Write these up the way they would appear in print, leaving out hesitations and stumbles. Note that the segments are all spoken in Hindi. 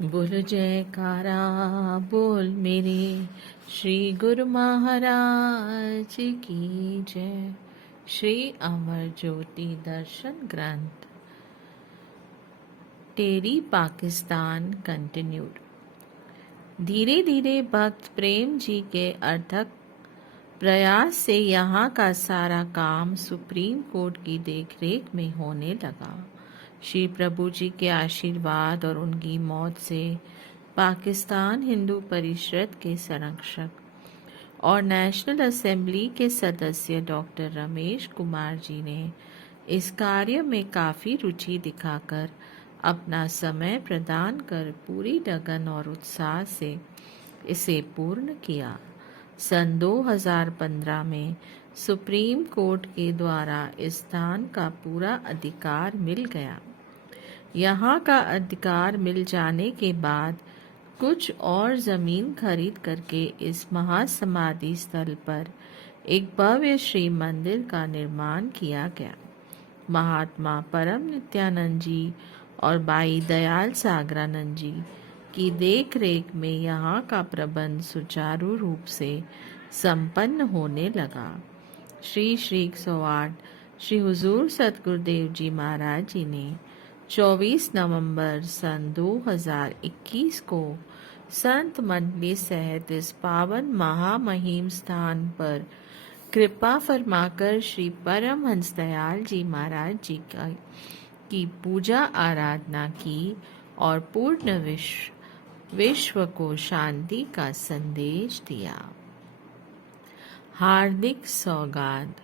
बोल जयकारा बोल मेरे श्री गुरु महाराज की जय। श्री अमर ज्योति दर्शन ग्रंथ टेरी पाकिस्तान कंटिन्यूड। धीरे धीरे भक्त प्रेम जी के अथक प्रयास से यहाँ का सारा काम सुप्रीम कोर्ट की देखरेख में होने लगा। श्री प्रभु जी के आशीर्वाद और उनकी मौत से पाकिस्तान हिंदू परिषद के संरक्षक और नेशनल असेंबली के सदस्य डॉक्टर रमेश कुमार जी ने इस कार्य में काफ़ी रुचि दिखाकर अपना समय प्रदान कर पूरी लगन और उत्साह से इसे पूर्ण किया। सन 2015 में सुप्रीम कोर्ट के द्वारा इस स्थान का पूरा अधिकार मिल गया। यहाँ का अधिकार मिल जाने के बाद कुछ और जमीन खरीद करके इस महासमाधि स्थल पर एक भव्य श्री मंदिर का निर्माण किया गया। महात्मा परम नित्यानंद जी और भाई दयाल सागरानंद जी की देखरेख में यहाँ का प्रबंध सुचारू रूप से संपन्न होने लगा। श्री 108 श्री हुजूर सतगुरुदेव जी महाराज जी ने 24 नवंबर सन 2021 को संत मंडली सहित इस पावन महामहिम स्थान पर कृपा फरमाकर श्री परमहंस दयाल जी महाराज जी की पूजा आराधना की और पूर्ण विश्व को शांति का संदेश दिया। हार्दिक सौगात।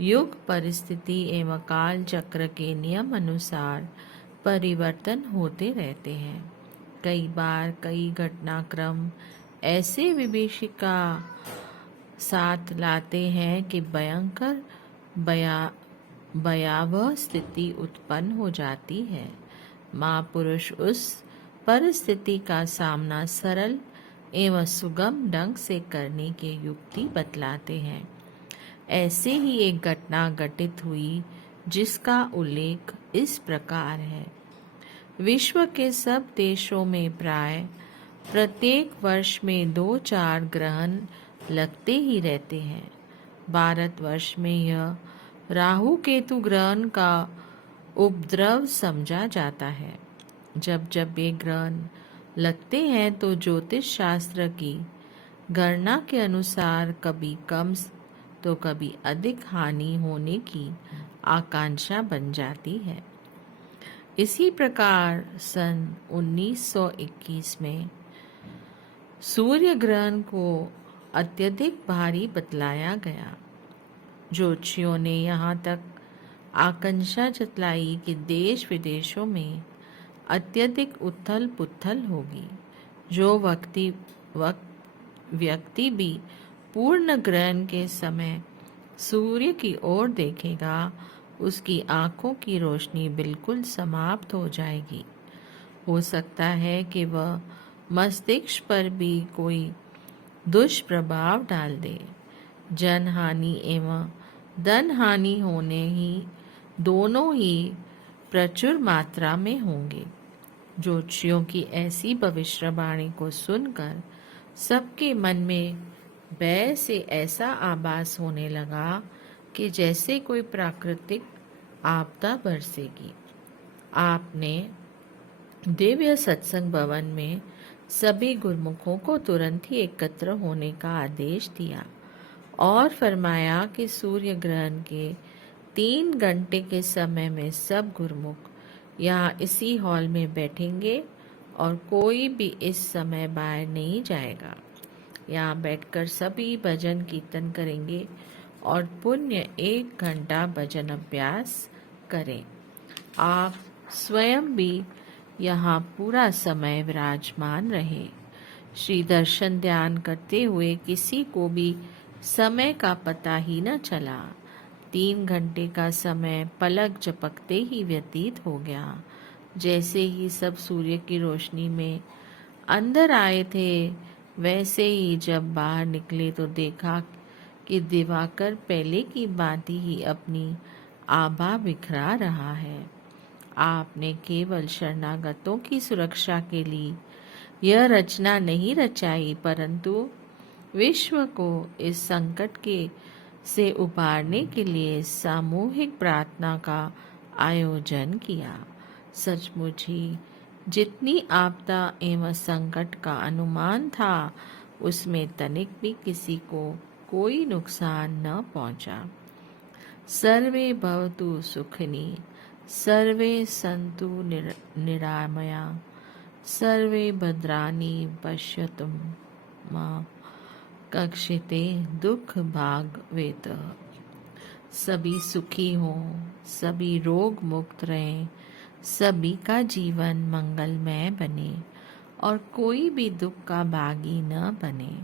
युग परिस्थिति एवं काल चक्र के नियम अनुसार परिवर्तन होते रहते हैं। कई बार कई घटनाक्रम ऐसे विभीषिका साथ लाते हैं कि भयंकर भयावह स्थिति उत्पन्न हो जाती है। महापुरुष उस परिस्थिति का सामना सरल एवं सुगम ढंग से करने की युक्ति बतलाते हैं। ऐसे ही एक घटना घटित हुई जिसका उल्लेख इस प्रकार है। विश्व के सब देशों में प्राय प्रत्येक वर्ष में 2-4 ग्रहण लगते ही रहते हैं। भारतवर्ष में यह राहु केतु ग्रहण का उपद्रव समझा जाता है। जब जब ये ग्रहण लगते हैं तो ज्योतिष शास्त्र की गणना के अनुसार कभी कम तो कभी अधिक हानि होने की आकांक्षा बन जाती है। इसी प्रकार सन 1921 में सूर्य ग्रहण को अत्यधिक भारी बतलाया गया। ज्योतिषियों ने यहाँ तक आकांक्षा जतलाई कि देश विदेशों में अत्यधिक उथल पुथल होगी। जो व्यक्ति भी पूर्ण ग्रहण के समय सूर्य की ओर देखेगा उसकी आंखों की रोशनी बिल्कुल समाप्त हो जाएगी। हो सकता है कि वह मस्तिष्क पर भी कोई दुष्प्रभाव डाल दे। जनहानि एवं धन हानि होने ही दोनों ही प्रचुर मात्रा में होंगे। ज्योतिषियों की ऐसी भविष्यवाणी को सुनकर सबके मन में भय से ऐसा आभास होने लगा कि जैसे कोई प्राकृतिक आपदा बरसेगी। आपने दिव्य सत्संग भवन में सभी गुरुमुखों को तुरंत ही एकत्र होने का आदेश दिया और फरमाया कि सूर्य ग्रहण के 3 घंटे के समय में सब गुरुमुख यहाँ इसी हॉल में बैठेंगे और कोई भी इस समय बाहर नहीं जाएगा। यहाँ बैठकर सभी भजन कीर्तन करेंगे और पुण्य 1 घंटा भजन अभ्यास करें। आप स्वयं भी यहाँ पूरा समय विराजमान रहे। श्री दर्शन ध्यान करते हुए किसी को भी समय का पता ही न चला। 3 घंटे का समय पलक झपकते ही व्यतीत हो गया। जैसे ही सब सूर्य की रोशनी में अंदर आए थे वैसे ही जब बाहर निकले तो देखा कि दिवाकर पहले की भांति ही अपनी आभा बिखरा रहा है। आपने केवल शरणागतों की सुरक्षा के लिए यह रचना नहीं रचाई, परंतु विश्व को इस संकट के से उबारने के लिए सामूहिक प्रार्थना का आयोजन किया। सचमुच ही जितनी आपदा एवं संकट का अनुमान था, उसमें तनिक भी किसी को कोई नुकसान न पहुंचा। सर्वे भवतु सुखिनी, सर्वे सन्तु निरामया, सर्वे भद्राणि पश्यन्तु मा कक्षिते दुख भाग वेत। सभी सुखी हों, सभी रोग मुक्त रहें, सभी का जीवन मंगलमय बने और कोई भी दुख का भागी न बने।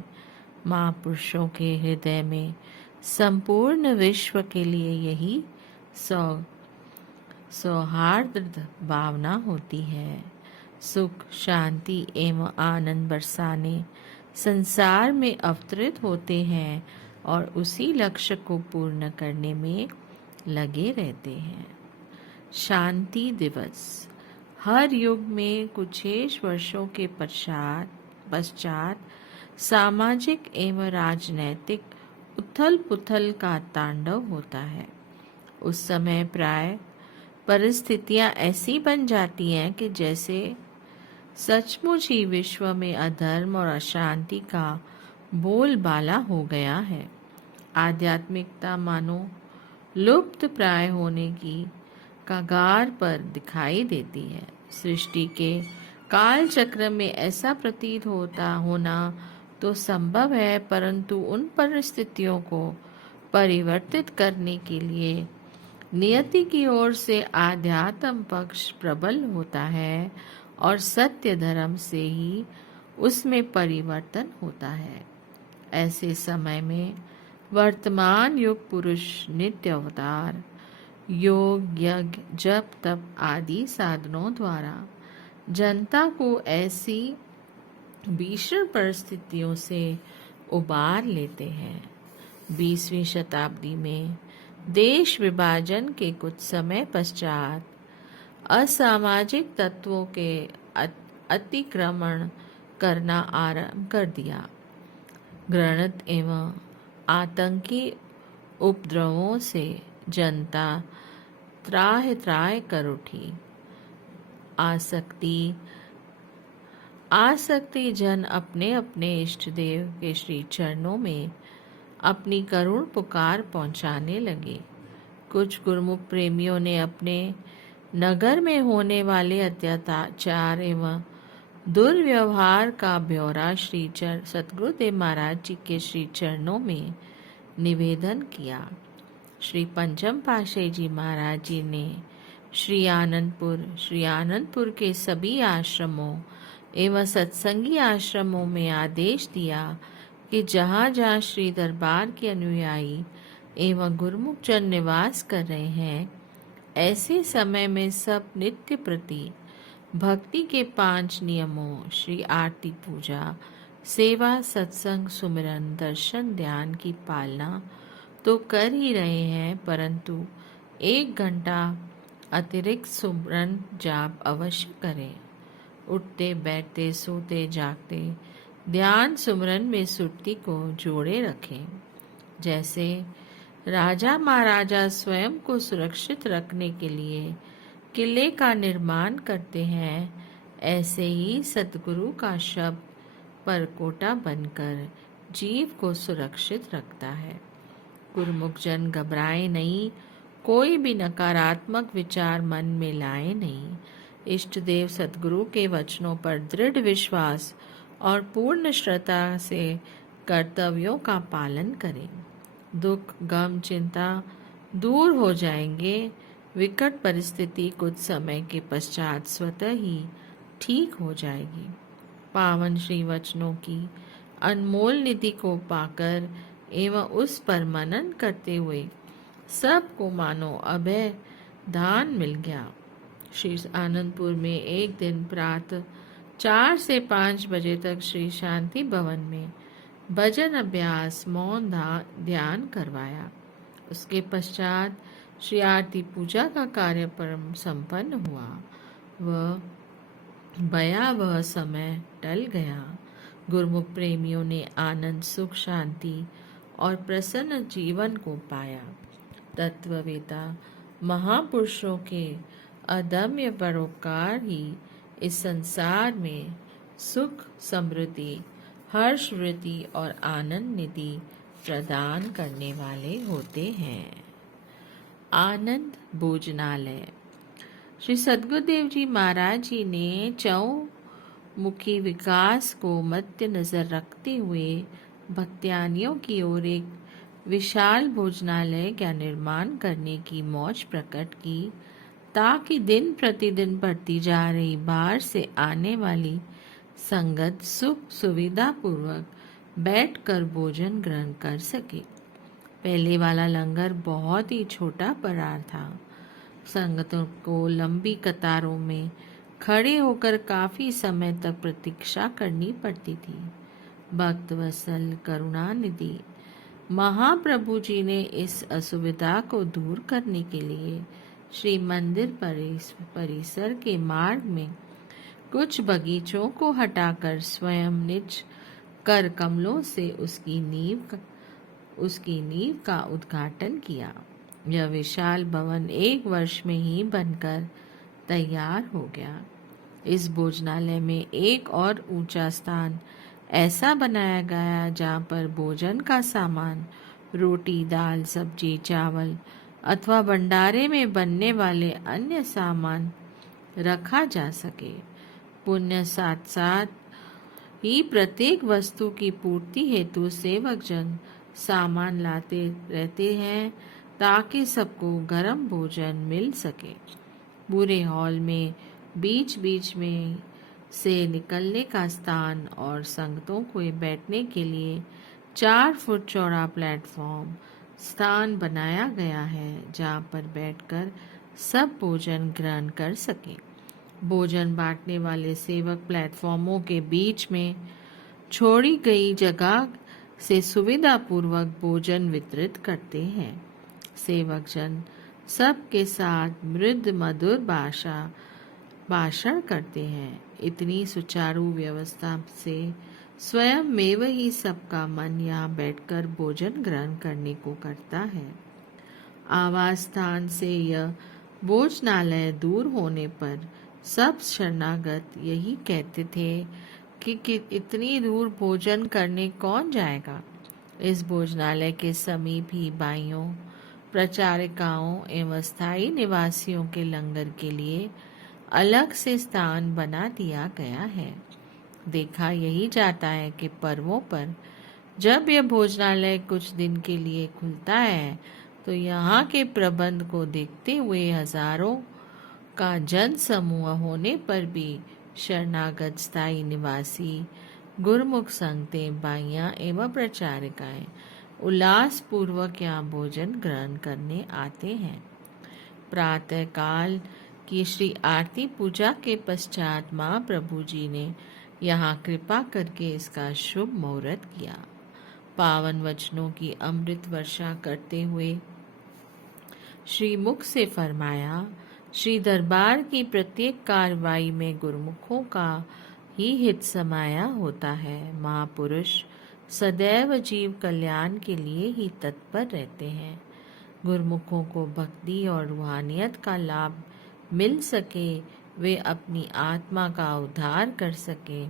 महापुरुषों के हृदय में संपूर्ण विश्व के लिए यही सौहार्द भावना होती है। सुख, शांति एवं आनंद बरसाने संसार में अवतरित होते हैं और उसी लक्ष्य को पूर्ण करने में लगे रहते हैं। शांति दिवस हर युग में कुछ वर्षों के पश्चात सामाजिक एवं राजनैतिक उथल पुथल का तांडव होता है। उस समय प्राय परिस्थितियां ऐसी बन जाती हैं कि जैसे सचमुच ही विश्व में अधर्म और अशांति का बोलबाला हो गया है। आध्यात्मिकता मानो लुप्त प्राय होने की कगार पर दिखाई देती है। सृष्टि के काल चक्र में ऐसा प्रतीत होना तो संभव है, परंतु उन परिस्थितियों को परिवर्तित करने के लिए नियति की ओर से आध्यात्म पक्ष प्रबल होता है और सत्य धर्म से ही उसमें परिवर्तन होता है। ऐसे समय में वर्तमान युग पुरुष नित्य अवतार, योग, यज्ञ, जप, तप आदि साधनों द्वारा जनता को ऐसी भीषण परिस्थितियों से उबार लेते हैं। 20वीं शताब्दी में देश विभाजन के कुछ समय पश्चात असामाजिक तत्वों के अतिक्रमण करना आरंभ कर दिया। घृणित एवं आतंकी उपद्रवों से जनता त्राहि त्राहि कर उठी। आसक्ति जन अपने अपने इष्ट देव के श्री चरणों में अपनी करुण पुकार पहुंचाने लगे। कुछ गुरुमुख प्रेमियों ने अपने नगर में होने वाले अत्याचार एवं दुर्व्यवहार का ब्यौरा श्री सतगुरुदेव महाराज जी के श्री चरणों में निवेदन किया। श्री पंचम पातशाही जी महाराज जी ने श्री आनंदपुर के सभी आश्रमों एवं सत्संगी आश्रमों में आदेश दिया कि जहाँ जहाँ श्री दरबार के अनुयायी एवं गुरुमुख जन निवास कर रहे हैं, ऐसे समय में सब नित्य प्रति भक्ति के 5 नियमों श्री आरती, पूजा, सेवा, सत्संग, सुमिरन, दर्शन, ध्यान की पालना तो कर ही रहे हैं, परंतु 1 घंटा अतिरिक्त सुमिरन जाप अवश्य करें। उठते बैठते सोते जागते ध्यान सुमिरन में सुरती को जोड़े रखें। जैसे राजा महाराजा स्वयं को सुरक्षित रखने के लिए किले का निर्माण करते हैं, ऐसे ही सतगुरु का शब्द परकोटा बनकर जीव को सुरक्षित रखता है। गुरुमुख जन घबराए नहीं, कोई भी नकारात्मक विचार मन में लाए नहीं। इष्ट देव सतगुरु के वचनों पर दृढ़ विश्वास और पूर्ण श्रद्धा से कर्तव्यों का पालन करें। दुख, गम, चिंता दूर हो जाएंगे। विकट परिस्थिति कुछ समय के पश्चात स्वतः ही ठीक हो जाएगी। पावन श्री वचनों की अनमोल निधि को पाकर एवं उस पर मनन करते हुए सबको मानो अभय दान मिल गया। श्री आनंदपुर में एक दिन प्रातः 4 से 5 बजे तक श्री शांति भवन में भजन अभ्यास, मौन ध्यान करवाया। उसके पश्चात श्री आरती पूजा का कार्य परम संपन्न हुआ। वह भयावह समय टल गया। गुरुमुख प्रेमियों ने आनंद, सुख, शांति और प्रसन्न जीवन को पाया। तत्ववेता महापुरुषों के अदम्य परोपकार ही इस संसार में सुख, समृद्धि, हर्ष, वृद्धि और आनंद निधि प्रदान करने वाले होते हैं। आनंद भोजनालय। श्री सद्गुरुदेव जी महाराज जी ने चौमुखी विकास को मध्य नजर रखते हुए भक्त्यानियों की ओर एक विशाल भोजनालय का निर्माण करने की मौज प्रकट की, ताकि दिन प्रतिदिन बढ़ती जा रही बाहर से आने वाली संगत सुख सुविधा पूर्वक बैठकर भोजन ग्रहण कर सके। पहले वाला लंगर बहुत ही छोटा परार था। संगतों को लंबी कतारों में खड़े होकर काफी समय तक प्रतीक्षा करनी पड़ती थी। भक्त वत्सल करुणानिधि महाप्रभु जी ने इस असुविधा को दूर करने के लिए श्री मंदिर परिसर के मार्ग में कुछ बगीचों को हटाकर स्वयं निज कर कमलों से उसकी नींव का उद्घाटन किया। यह विशाल भवन 1 वर्ष में ही बनकर तैयार हो गया। इस भोजनालय में एक और ऊंचा स्थान ऐसा बनाया गया जहाँ पर भोजन का सामान, रोटी, दाल, सब्जी, चावल अथवा भंडारे में बनने वाले अन्य सामान रखा जा सके। पुण्य साथ साथ ही प्रत्येक वस्तु की पूर्ति हेतु सेवक जन सामान लाते रहते हैं, ताकि सबको गर्म भोजन मिल सके। पूरे हॉल में बीच बीच में से निकलने का स्थान और संगतों को बैठने के लिए 4 फुट चौड़ा प्लेटफॉर्म स्थान बनाया गया है, जहाँ पर बैठकर सब भोजन ग्रहण कर सके। भोजन बांटने वाले सेवक प्लेटफॉर्मों के बीच में छोड़ी गई जगह से सुविधा पूर्वक भोजन वितरित करते हैं। सेवक जन सबके साथ मृदु मधुर भाषण करते हैं। इतनी सुचारू व्यवस्था से स्वयं में ही सबका मन यहाँ बैठकर भोजन ग्रहण करने को करता है। आवास स्थान से यह भोजनालय दूर होने पर सब शरणागत यही कहते थे कि इतनी दूर भोजन करने कौन जाएगा। इस भोजनालय के समीप ही भाइयों, प्रचारिकाओं एवं स्थायी निवासियों के लंगर के लिए अलग से स्थान बना दिया गया है। देखा यही जाता है कि पर्वों पर जब यह भोजनालय कुछ दिन के लिए खुलता है, तो यहाँ के प्रबंध को देखते हुए हजारों का जन समूह होने पर भी शरणागत स्थायी निवासी, गुरुमुख संगतें, बाइयां एवं प्रचारिकाएं उल्लास पूर्वक यहाँ भोजन ग्रहण करने आते हैं। प्रातः काल की श्री आरती पूजा के पश्चात महाप्रभु जी ने यहाँ कृपा करके इसका शुभ मुहूर्त किया। पावन वचनों की अमृत वर्षा करते हुए श्री मुख से फरमाया, श्री दरबार की प्रत्येक कार्रवाई में गुरुमुखों का ही हित समाया होता है। महापुरुष सदैव जीव कल्याण के लिए ही तत्पर रहते हैं। गुरुमुखों को भक्ति और रूहानियत का लाभ मिल सके, वे अपनी आत्मा का उद्धार कर सके,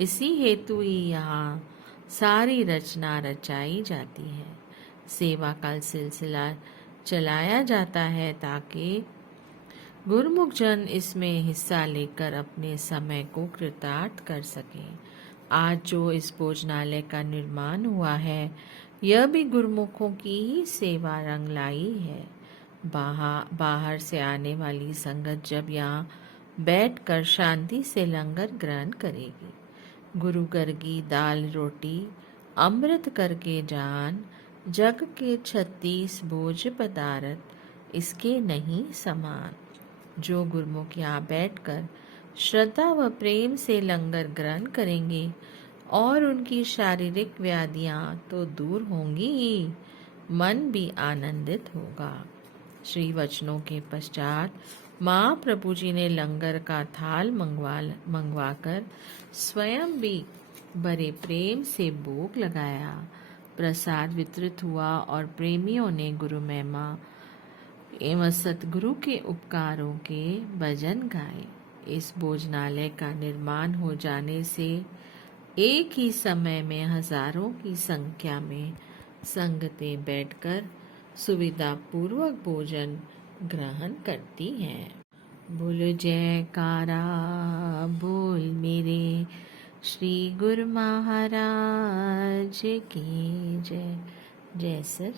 इसी हेतु ही यहाँ सारी रचना रचाई जाती है। सेवा का सिलसिला चलाया जाता है ताकि गुरुमुख जन इसमें हिस्सा लेकर अपने समय को कृतार्थ कर सके। आज जो इस भोजनालय का निर्माण हुआ है, यह भी गुरुमुखों की ही सेवा रंग लाई है। बाहर से आने वाली संगत जब यहाँ बैठकर शांति से लंगर ग्रहण करेगी, गुरु गर्गी दाल रोटी अमृत करके जान, जग के 36 भोज पदार्थ इसके नहीं समान। जो गुरुमुख यहाँ बैठकर श्रद्धा व प्रेम से लंगर ग्रहण करेंगे और उनकी शारीरिक व्याधियाँ तो दूर होंगी ही, मन भी आनंदित होगा। श्री वचनों के पश्चात महाप्रभु जी ने लंगर का थाल मंगवाकर स्वयं भी बड़े प्रेम से भोग लगाया। प्रसाद वितरित हुआ और प्रेमियों ने गुरु महिमा एवं सतगुरु के उपकारों के भजन गाए। इस भोजनालय का निर्माण हो जाने से एक ही समय में हजारों की संख्या में संगतें बैठकर सुविधा पूर्वक भोजन ग्रहण करती हैं। बोलो जयकारा बोल मेरे श्री गुरु महाराज की जय। जय सर।